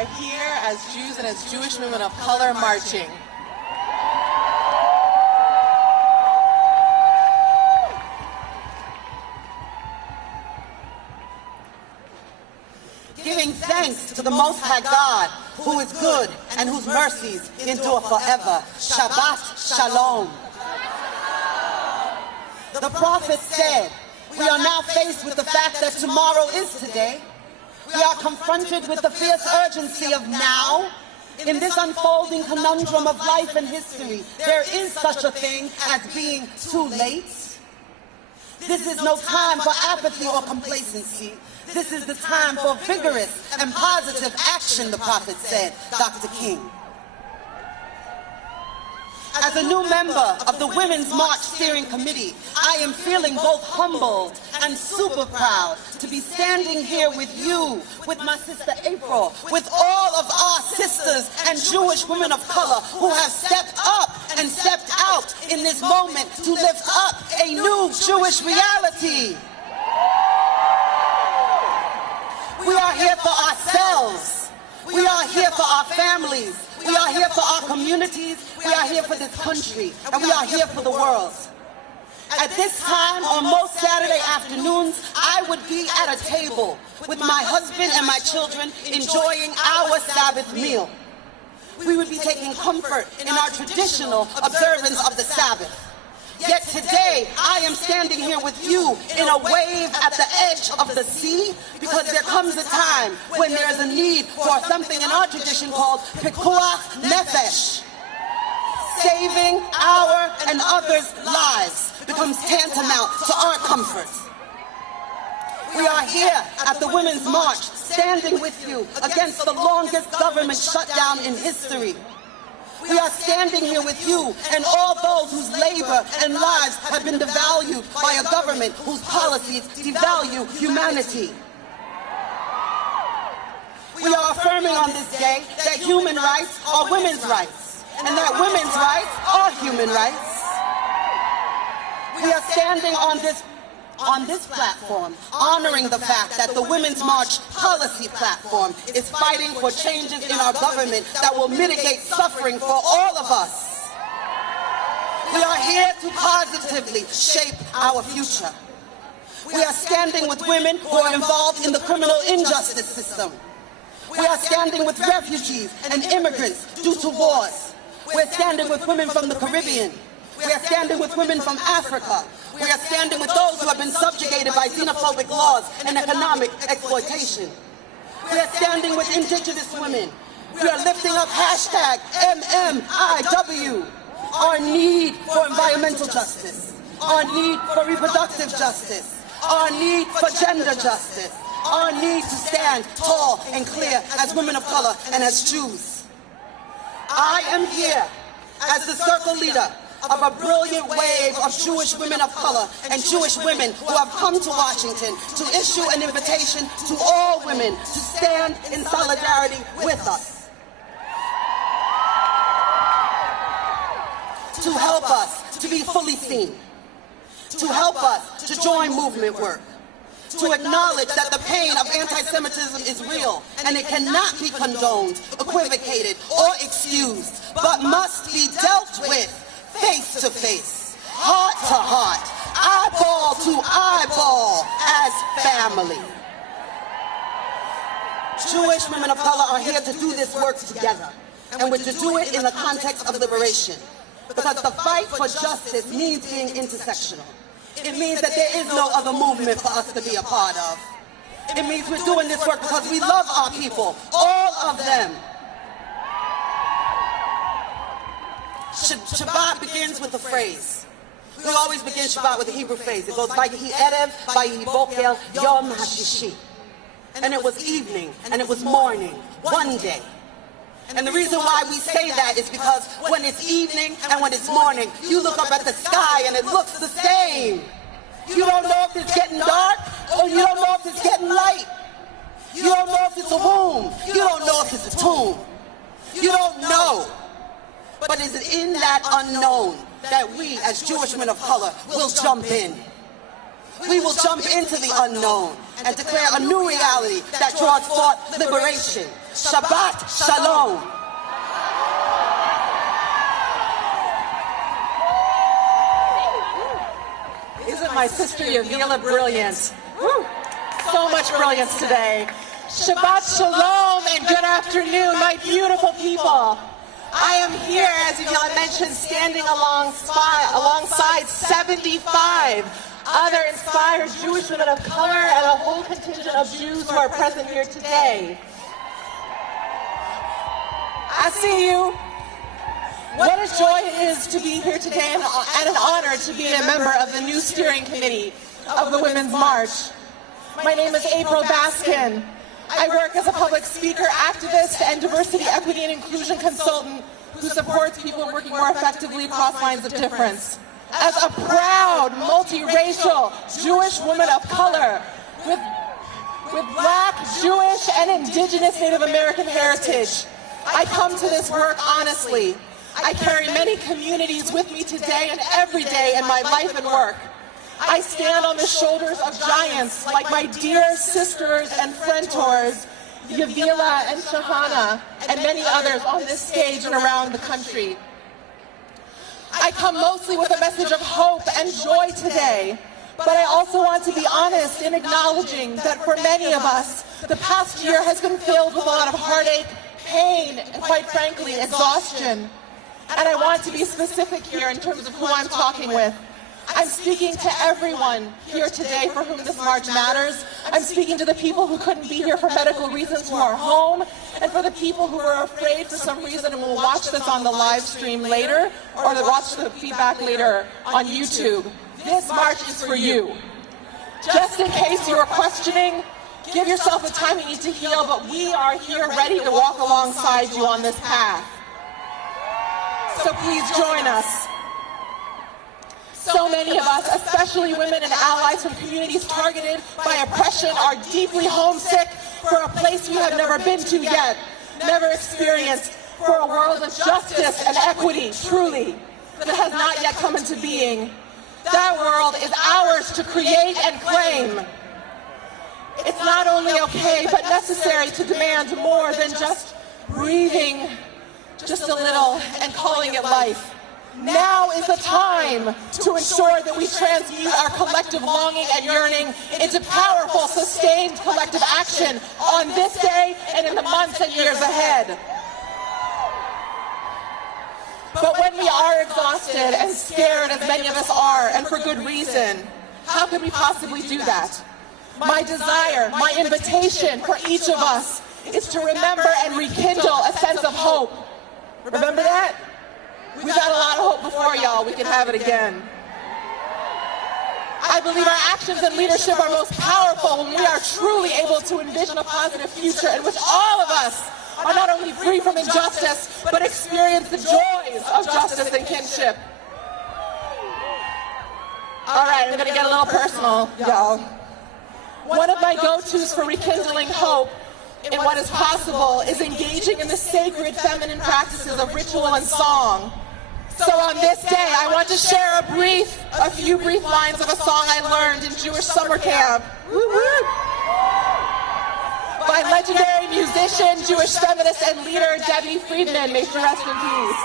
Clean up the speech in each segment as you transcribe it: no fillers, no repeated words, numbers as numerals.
are here as Jews and as Jewish women of color marching. Giving thanks to the Most High God, who is good and whose mercies endure forever. Shabbat Shalom. The prophet said, we are now faced with the fact that tomorrow is today. We are confronted with the fierce urgency of now. In this unfolding conundrum of life and history, there is such a thing as being too late. This is no time for apathy or complacency. This is the time for vigorous and positive action, the prophet said, Dr. King. As a new member of the Women's March Steering Committee, I am feeling both humbled and super proud to be standing here with you, with my sister April, with all of our sisters and Jewish women of color who have stepped up and stepped out in this moment to lift up a new Jewish reality. We are here for ourselves. We are here for our families. We are here for our communities. We are here for this country. And we are here for the world. At this time, on most Saturday afternoons, I would be at a table with my husband and my children enjoying our Sabbath meal. We would be taking comfort in our traditional observance of the Sabbath. Yet today, I am standing here with you in a wave at the edge of the sea, because there comes a time when there is a need for something in our tradition called pikuach nefesh. Saving our and others' lives becomes tantamount to our comfort. We are here at the Women's March, standing with you against the longest government shutdown in history. We are standing here with you and all those whose labor and lives have been devalued by a government whose policies devalue humanity. We are affirming on this day that human rights are women's rights, and that women's rights are human rights. We are standing on this platform, honoring the fact that the Women's March policy platform is fighting for changes in our government that will mitigate suffering for all of us. We are here to positively shape our future. We are standing with women who are involved in the criminal injustice system. We are standing with refugees and immigrants due to wars. We're standing with women from the Caribbean. We are standing with women from Africa. We are standing with those who have been subjugated by xenophobic laws and economic exploitation. We are standing with indigenous women. We are lifting up hashtag MMIW, our need for environmental justice, our need for reproductive justice, our need for gender justice, our need to stand tall and clear as women of color and as Jews. I am here as the circle leader of a brilliant wave of Jewish women of color and Jewish women who have come to Washington to issue an invitation to all women to stand in solidarity with us, to help us to be fully seen, to help us to join movement work, to acknowledge that the pain of anti-Semitism is real and it cannot be condoned, equivocated, or excused, but must be dealt with face to face, heart to heart, eyeball to eyeball as family. Jewish women of color are here to do this work together, and we're to do it in the context of liberation, because the fight for justice means being intersectional. It means that there is no other movement for us to be a part of. It means we're doing this work because we love our people, all of them. Shabbat begins with a phrase. We always begin Shabbat with a Hebrew phrase. It goes, Vayihi Erev, Vayihi Boker, Yom HaShishi. And it was evening, and it was morning, one day. And the reason why we say that is because when it's evening and when it's morning, you look up at the sky and it looks the same. You don't know if it's getting dark, or you don't know if it's getting light. You don't know if it's a womb. You don't know if it's a tomb. You don't know. But it's in that unknown that we, as Jewish women of color, will jump in. We will jump into the unknown and declare a new reality that draws forth liberation, Shabbat Shalom. Isn't my sister Yavilah brilliant? Woo. So much brilliance today. Shabbat Shalom and good afternoon, my beautiful people. I am here, as Yavilah mentioned, standing alongside 75 other inspired Jewish women of color and a whole contingent of Jews who are present here today. I see you. What a joy it is to be here today and an honor to be a member of the new steering committee of the Women's March. My name is April Baskin. I work as a public speaker, activist, and diversity, equity, and inclusion consultant who supports people working more effectively across lines of difference. As a proud, multiracial Jewish woman of color with Black, Jewish, and Indigenous Native American heritage, I come to this work honestly. I carry many communities with me today and every day in my life and work. I stand on the shoulders of giants like my dear sisters and friendtors, Yavilah and Shahana, and many others on this stage and around the country. I come mostly with a message of hope and joy today, but I also want to be honest in acknowledging that for many of us, the past year has been filled with a lot of heartache, pain, and quite frankly, exhaustion. And I want to be specific here in terms of who I'm talking with. I'm speaking to everyone here today for whom this march matters. I'm speaking to the people who couldn't be here for medical reasons who are home, and for the people who are afraid for some reason and will watch this on the live stream later, or watch the feedback later on YouTube. This march is for you. Just in case you are questioning, give yourself the time you need to heal, but we are here ready to walk alongside you on this path. So please join us. So many of us, especially women and allies from communities targeted by oppression, are deeply homesick for a place we have never been to yet, never experienced, for a world of justice and equity, truly, that has not yet come into being. That world is ours to create and claim. It's not only okay, but necessary to demand more than just breathing just a little and calling it life. Now is the time to ensure that we transmute our collective longing and yearning into powerful, sustained collective action on this day and in the months and years ahead. But when we are exhausted and scared, as many of us are, and for good reason, how could we possibly do that? My desire, my invitation for each of us is to remember and rekindle a sense of hope. Remember that? We've had a lot of hope before, y'all. We can have it again. I believe our actions and leadership are most powerful when we are truly able to envision a positive future in which all of us are not only free from injustice, but experience the joys of justice and kinship. All right, I'm going to get a little personal, y'all. One of my go-tos for rekindling hope in what is possible is engaging in the sacred feminine practices of ritual and song. So on this day, I want to share a few brief lines of a song I learned in Jewish summer camp. Woo woo! By legendary musician, Jewish feminist, and leader Debbie Friedman. May she rest in peace.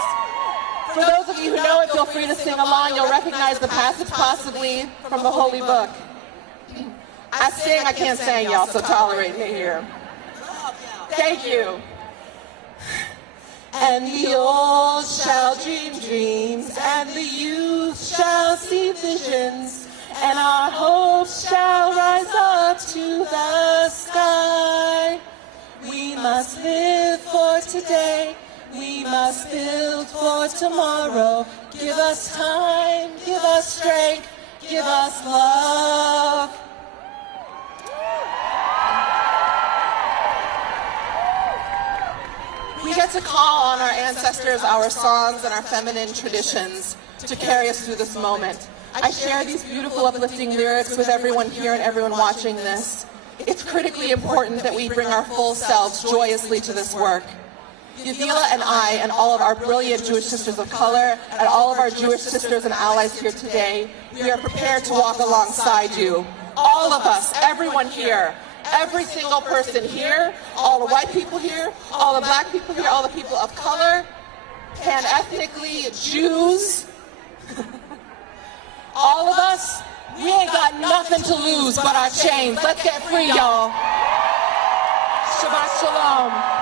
For those of you who know it, feel free to sing along. You'll recognize the passage possibly from the Holy Book. I sing, I can't sing, y'all, so tolerate me here. Thank you. And the old shall dream dreams, and the youth shall see visions, and our hopes shall rise up to the sky. We must live for today, we must build for tomorrow. Give us time, give us strength, give us love. We get to call on our ancestors, our songs, and our feminine traditions to carry us through this moment. I share these beautiful, uplifting lyrics with everyone here and everyone watching this. It's critically important that we bring our full selves joyously to this work. Yavilah and I, and all of our brilliant Jewish sisters of color, and all of our Jewish sisters and allies here today, we are prepared to walk alongside you. All of us, everyone here, every single person here, all the white people here, all the black people here, all the people of color, pan-ethnically, Jews, all of us, we ain't got nothing to lose but our chains. Let's get free, y'all. Shabbat shalom.